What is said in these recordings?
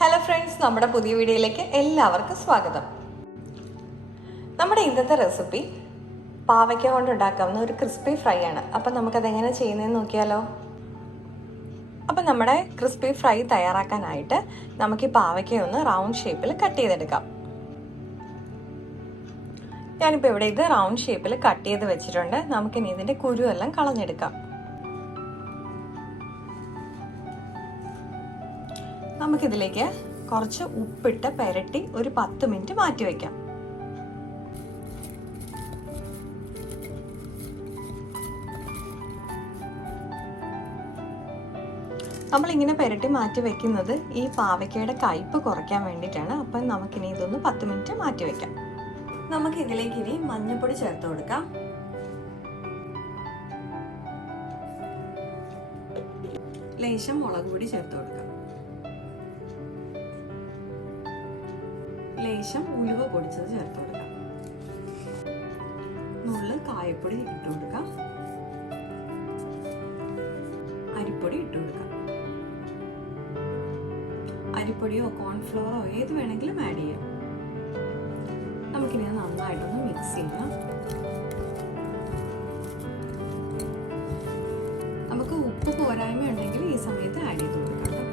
Hello friends, നമ്മുടെ പുതിയ വീഡിയോയിലേക്ക് എല്ലാവർക്കും സ്വാഗതം. നമ്മുടെ ഇന്നത്തെ റെസിപ്പി പാവയ്ക്ക കൊണ്ട് ഉണ്ടാക്കാവുന്ന ഒരു ക്രിസ്പി ഫ്രൈ ആണ്. അപ്പം നമുക്കതെങ്ങനെ ചെയ്യുന്നതെന്ന് നോക്കിയാലോ. അപ്പം നമ്മുടെ ക്രിസ്പി ഫ്രൈ തയ്യാറാക്കാനായിട്ട് നമുക്ക് ഈ പാവയ്ക്ക ഒന്ന് റൗണ്ട് ഷേപ്പിൽ കട്ട് ചെയ്തെടുക്കാം. ഞാനിപ്പോൾ ഇവിടെ ഇത് റൗണ്ട് ഷേപ്പിൽ കട്ട് ചെയ്ത് വെച്ചിട്ടുണ്ട്. നമുക്കിനി ഇതിൻ്റെ കുരുവെല്ലാം കളഞ്ഞെടുക്കാം. നമുക്കിതിലേക്ക് കുറച്ച് ഉപ്പിട്ട് പുരട്ടി ഒരു 10 മിനിറ്റ് മാറ്റി വയ്ക്കാം. നമ്മളിങ്ങനെ പുരട്ടി മാറ്റി വെക്കുന്നത് ഈ പാവയ്ക്കയുടെ കയ്പ്പ് കുറയ്ക്കാൻ വേണ്ടിയിട്ടാണ്. അപ്പം നമുക്കിനി ഇതൊന്ന് 10 മിനിറ്റ് മാറ്റി വയ്ക്കാം. നമുക്ക് ഇതിലേക്ക് ഇനി മഞ്ഞൾപ്പൊടി ചേർത്ത് കൊടുക്കാം. ലേശം മുളക് പൊടി ചേർത്ത് കൊടുക്കാം. ലേശം ഉലുവ പൊടിച്ചത് ചേർത്ത് കൊടുക്കാം. നുള്ള് കായപ്പൊടി ഇട്ട് കൊടുക്കാം. അരിപ്പൊടി ഇട്ട് കൊടുക്കാം. അരിപ്പൊടിയോ കോൺഫ്ലവറോ ഏത് വേണമെങ്കിലും ആഡ് ചെയ്യാം. നമുക്കിനി നന്നായിട്ടൊന്ന് മിക്സ് ചെയ്യാം. നമുക്ക് ഉപ്പ് പോരായ്മ ഉണ്ടെങ്കിൽ ഈ സമയത്ത് ആഡ് ചെയ്ത് കൊടുക്കാം.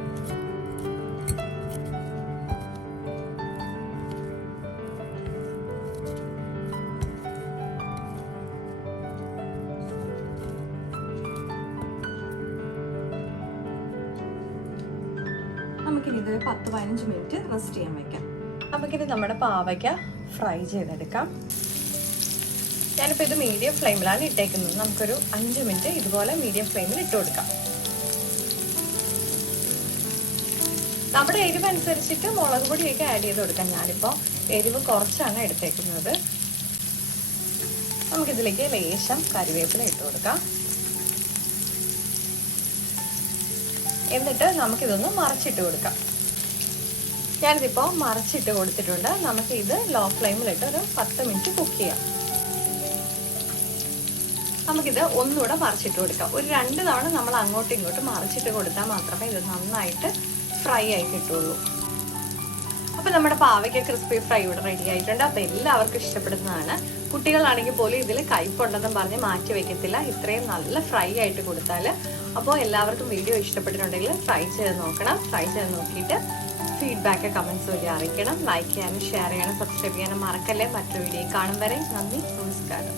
നമുക്കിനി ഇത് 10-15 മിനിറ്റ് റെസ്റ്റ് ചെയ്യാൻ വയ്ക്കാം. നമുക്കിനി നമ്മുടെ പാവയ്ക്ക ഫ്രൈ ചെയ്തെടുക്കാം. ഞാനിപ്പോൾ ഇത് മീഡിയം ഫ്ലെയിമിലാണ് ഇട്ടേക്കുന്നത്. നമുക്കൊരു 5 മിനിറ്റ് ഇതുപോലെ മീഡിയം ഫ്ലെയിമിൽ ഇട്ട് കൊടുക്കാം. നമ്മുടെ എരിവ് അനുസരിച്ചിട്ട് മുളക് പൊടിയൊക്കെ ആഡ് ചെയ്ത് കൊടുക്കാം. ഞാനിപ്പോൾ എരിവ് കുറച്ചാണ് എടുത്തേക്കുന്നത്. നമുക്കിതിലേക്ക് ലേശം കറിവേപ്പില ഇട്ട് കൊടുക്കാം. എന്നിട്ട് നമുക്കിതൊന്ന് മറിച്ചിട്ട് കൊടുക്കാം. ഞാനിതിപ്പോൾ മറിച്ചിട്ട് കൊടുത്തിട്ടുണ്ട്. നമുക്കിത് ലോ ഫ്ലെയിമിലിട്ട് ഒരു 10 മിനിറ്റ് കുക്ക് ചെയ്യാം. നമുക്കിത് ഒന്നുകൂടെ മറിച്ചിട്ട് കൊടുക്കാം. ഒരു 2 തവണ നമ്മൾ അങ്ങോട്ടും ഇങ്ങോട്ടും മറിച്ചിട്ട് കൊടുത്താൽ മാത്രമേ ഇത് നന്നായിട്ട് ഫ്രൈ ആയി കിട്ടുള്ളൂ. അപ്പം നമ്മുടെ പാവയ്ക്ക ക്രിസ്പി ഫ്രൈ ഇവിടെ റെഡി ആയിട്ടുണ്ട്. അപ്പം എല്ലാവർക്കും ഇഷ്ടപ്പെടുന്നതാണ്. കുട്ടികളാണെങ്കിൽ പോലും ഇതിൽ കയ്പുണ്ടെന്നും പറഞ്ഞ് മാറ്റി വയ്ക്കത്തില്ല, ഇത്രയും നല്ല ഫ്രൈ ആയിട്ട് കൊടുത്താൽ. അപ്പോൾ എല്ലാവർക്കും വീഡിയോ ഇഷ്ടപ്പെട്ടിട്ടുണ്ടെങ്കിൽ ട്രൈ ചെയ്ത് നോക്കണം. ട്രൈ ചെയ്ത് നോക്കിയിട്ട് ഫീഡ്ബാക്ക് കമൻസ് വഴി അറിയിക്കണം. ലൈക്ക് ചെയ്യാനും ഷെയർ ചെയ്യാനും സബ്സ്ക്രൈബ് ചെയ്യാനും മറക്കല്ലേ. മറ്റൊരു വീഡിയോ കാണും വരെ നന്ദി, നമസ്കാരം.